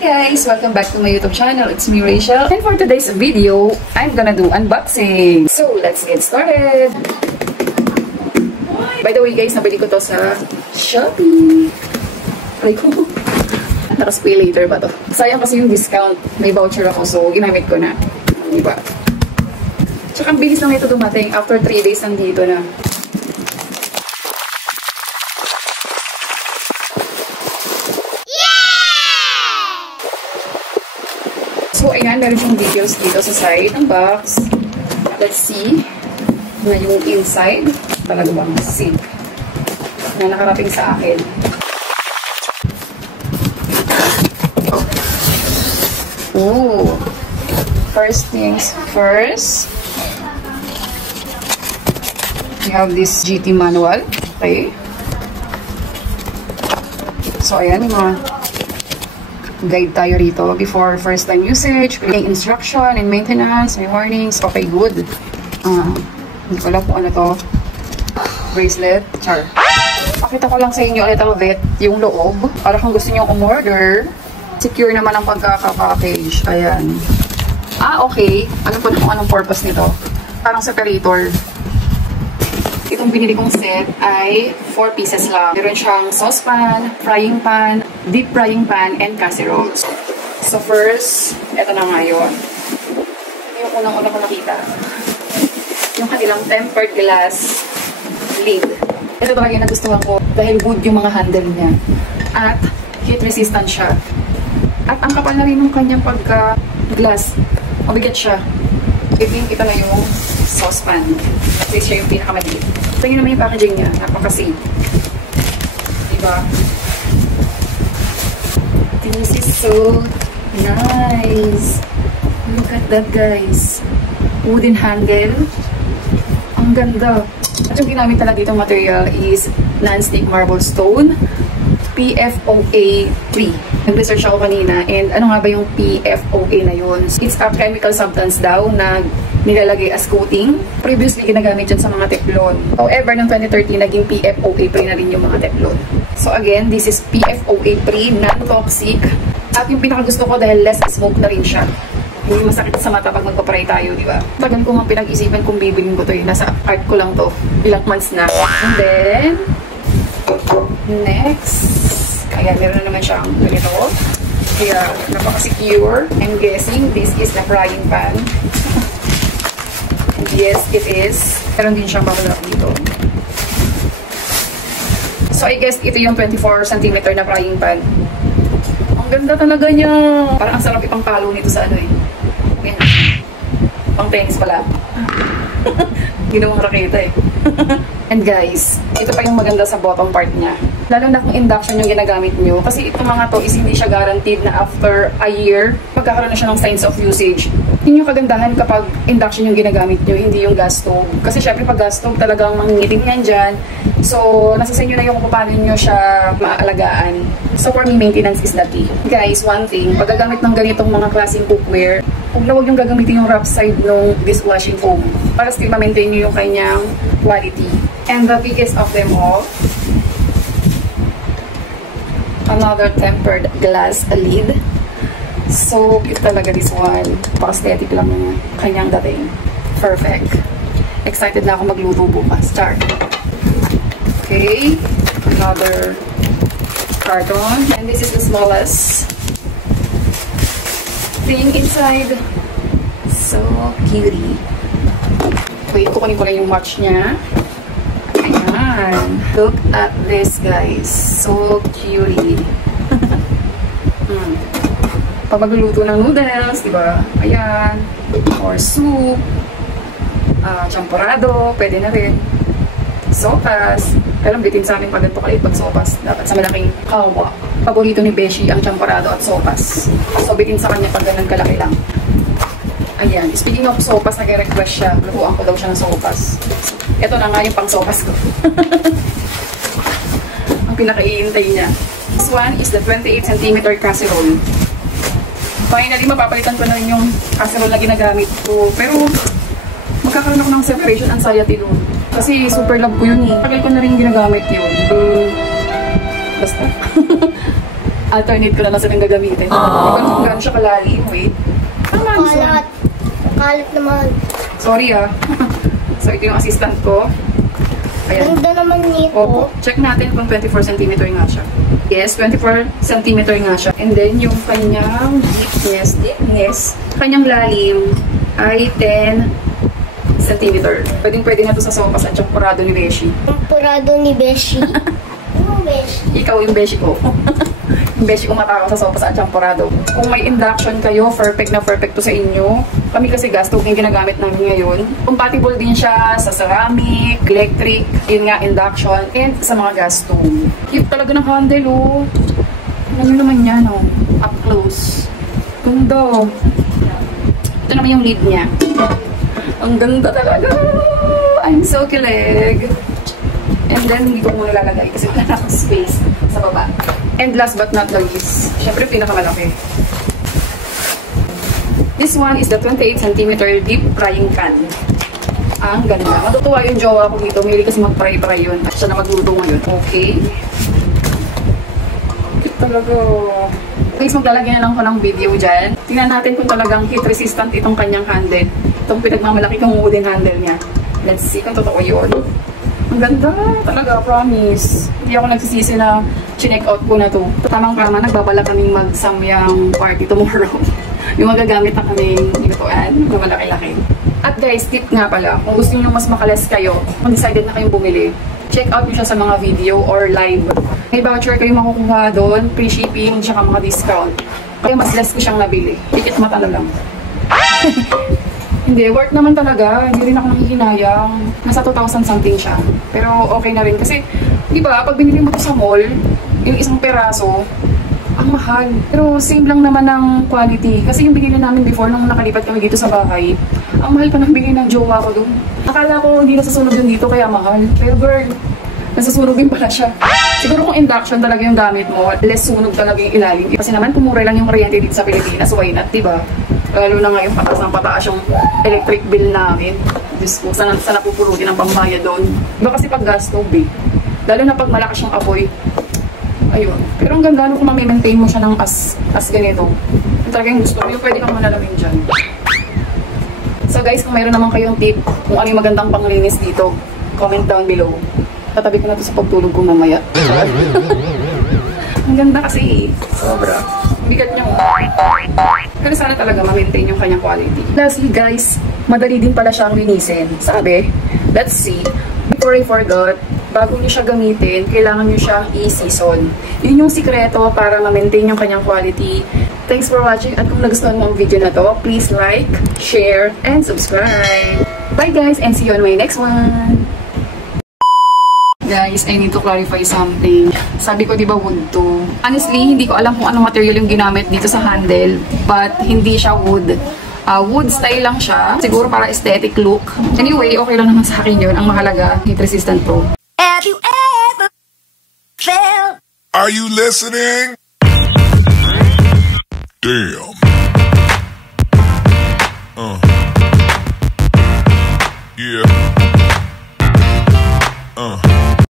guys! Welcome back to my YouTube channel. It's me, Rachel. And for today's video, I'm gonna do unboxing. So, let's get started! By the way guys, nabili ko to sa Shopee. Aray ko. Tapos pay later ba to? Sayang kasi yung discount. May voucher ako, so ginamit ko na. Diba? Tsaka ang bilis lang ito dumating. After 3 days, nandito na. So, ayan, meron yung details dito sa side ng box. Let's see na yung inside. Talaga bang sink na nakarating sa akin. Oh, first things first. We have this GT manual. Okay. So, ayan yung mga guide tayo rito before first time usage, may instruction and maintenance, may warnings. Okay, good. Hindi ko lang kung ano to. Bracelet. Char. Pakita ko lang sa inyo a little bit yung loob. Para kung gusto nyo umorder, secure naman ang pagkaka-package. Ayan. Okay. Alam ko na kung anong purpose nito. Parang separator. Itong binili kong set ay 4 pieces lang. Meron siyang saucepan, frying pan, deep frying pan, and casserole. So first, eto na nga yun. Yung unang-una ko nakita. Yung kanilang tempered glass lid. Ito talaga yung nagustuhan ko dahil wood yung mga handle niya. At heat resistant siya. At ang kapal na rin ng kanyang pagka-glass. Mabigat siya. Ito na yung saucepan. At least siya yung pinakamaliit. Tingnan naman yung packaging niya. Napaka-safe. Diba? This is so nice. Look at that, guys. Wooden handle. Ang ganda. At yung ginamit talaga ditong material is non-stick marble stone. PFOA-free. Nag-research ako kanina, and ano nga ba yung PFOA na yun? It's a chemical substance daw na nilalagay as coating. Previously, ginagamit yun sa mga teflon. However, noong 2013, naging PFOA-free na rin yung mga teflon. So again, this is PFOA-free, non-toxic. At yung pinakagusto ko dahil less smoke na rin siya. Hindi masakit sa mata pag magpapray tayo, di ba? Tagan ko nga pinag-isipan kung bibilin ko to eh. Nasa art ko lang to. Ilang months na. And then, next, kaya meron na naman siyang ganito. Kaya napaka-secure. I'm guessing this is the frying pan. And yes, it is. Meron din siyang bakulak dito. So I guess ito yung 24 cm na frying pan. Ang ganda talaga niya. Parang ang sarap ipangpalo nito sa ano eh. Pang tennis pala. Ginawang raketa eh. And guys, ito pa yung maganda sa bottom part niya. Lalo na kung induction yung ginagamit nyo. Kasi itong mga to is hindi siya guaranteed na after a year, magkakaroon na siya ng signs of usage. Yun yung kagandahan kapag induction yung ginagamit nyo, hindi yung gas stove. Kasi syempre pag gas stove talagang mangingitim yan dyan. So, nasa sa inyo na yung kung paano nyo siya maaalagaan. So, for me, maintenance is the key. Guys, one thing, pag gagamit ng ganitong mga klaseng cookware, huwag yung gagamitin yung rough side ng dishwashing foam para still ma-maintain nyo yung kanyang quality. And the biggest of them all, another tempered glass lid. So cute talaga this one. Pa-aesthetic lang yung kanyang dating. Perfect. Excited na ako magluto bukas. Start. Okay. Another carton. And this is the smallest thing inside. So cutie. Wait, kukunin ko lang yung watch niya. Ayan. Look at this, guys. So cutie. Pag magluluto ng noodles, diba? Ayan. Or soup. Champorado. Pwede na rin. Sopas. Pero bitin sa amin pag ganito kalit pag sopas. Dapat sa malaking kawa. Paborito ni Beshi ang champorado at sopas. So bitin sa kanya pag ganun kalaki lang. Ayan. Speaking of sopas, nag-request siya. Lutuan ko daw siya ng sopas. Ito na nga yung pang sopas ko. Ang pinaka-iintay niya. This one is the 28 cm casserole. Finally, mapapalitan ko na rin yung casserole na ginagamit ko. Pero, magkakaroon ako ng separation anxiety doon. Kasi super love ko yun eh. Tagal ko na rin ginagamit yun. Basta. alternate ko na lang sa nang gagamitin. Kung gano'n siya kalalim, wait. Tama, Kalat. Kalat naman. sorry So, ito yung assistant ko. Ayan. Ganda naman nito. Opo. Check natin kung 24 cm nga siya. Yes, 24 cm nga siya. And then, yung kanyang deepness, kanyang lalim ay 10 cm. Pwede na to sa sopas at champurado ni Beshi. Champurado ni Beshi. Anong Beshi? Ikaw yung Beshi ko. Yung Beshi ko matakaw sa sopas at champurado. Kung may induction kayo, perfect na perfect to sa inyo. Kami kasi gas stove yung ginagamit namin ngayon. Compatible din siya sa ceramic, electric, yun nga, induction, and sa mga gas stove. Cute talaga ng handle, oh. Ano naman yan, oh. Up close. Ganda. Ito naman yung lid niya. Ang ganda talaga. I'm so kilig. And then, hindi ko muna lalagay kasi wala na akong space sa baba. And last but not the least, syempre pinakamalaki. This one is the 28 cm deep frying pan. Ang ganda. Matutuwa yung jowa ko dito. May kasi mag-fry-fry yun. At siya na magluto ngayon. Okay. Cute talaga. Guys, maglalagyan na lang ko ng video dyan. Tingnan natin kung talagang heat resistant itong kanyang handle. Itong pinagmamalaki kong wooden handle niya. Let's see kung totoo yun. Ang ganda talaga, promise. Hindi ako nagsisisi na chinek out ko na to. Tamang-tama, nagbabala kaming mag-samyang party tomorrow. Yung magagamit na kaming ituan na malaki-laki. At guys, tip nga pala, kung gusto nyo mas makalas kayo, kung decided na kayong bumili, check out nyo siya sa mga video or live. May voucher kayo makukuha doon, free shipping, tsaka mga discount. Kaya mas less ko siyang nabili. Tikit mata na lang. Hindi, worth naman talaga. Hindi rin ako nanghihinayang. Nasa 2,000 something siya. Pero okay na rin kasi, di ba, pag binili mo to sa mall, yung isang peraso, ang mahal. Pero same lang naman ng quality. Kasi yung binili namin before nung nakalipat kami dito sa bahay, ang mahal pa ng bigay ng jowa ko doon. Akala ko hindi nasusunog yun dito kaya mahal. Pero girl, nasusunog din pala siya. Siguro kung induction talaga yung gamit mo, less sunog talaga yung ilalim. Kasi naman pumura lang yung kuryente dito sa Pilipinas, why not, diba? Lalo na ngayon, pataas ng pataas yung electric bill namin. Diyos ko, saan napupulutin ang pambayad doon? Diba kasi pag gas stove eh. Lalo na pag malakas yung apoy. Ayun. Pero ang ganda kung ma-maintain mo siya ng as ganito. Yung talaga yung gusto mo, yung pwede kang manalamin dyan. So guys, kung mayroon naman kayong tip kung ano yung magandang panglinis dito, comment down below. Tatabi ko na to sa pagtulog ko mamaya. Ang ganda kasi. Sobra. Bigat niya. Pero sana talaga ma-maintain yung kanyang quality. Lastly guys, madali din pala siyang linisin. Sabi, let's see. Before I forgot, bago nyo siya gamitin, kailangan nyo siyang i-season. Yun yung sikreto para ma-maintain yung kanyang quality. Thanks for watching at kung nagustuhan mo ang video na to, please like, share, and subscribe. Bye guys and see you on my next one! Guys, I need to clarify something. Sabi ko, di ba wood to? Honestly, hindi ko alam kung anong material yung ginamit dito sa handle. But, hindi siya wood. Wood style lang siya. Siguro para aesthetic look. Anyway, okay lang naman sa akin yun. Ang mahalaga, heat resistant to. Have you ever felt? Are you listening? Damn.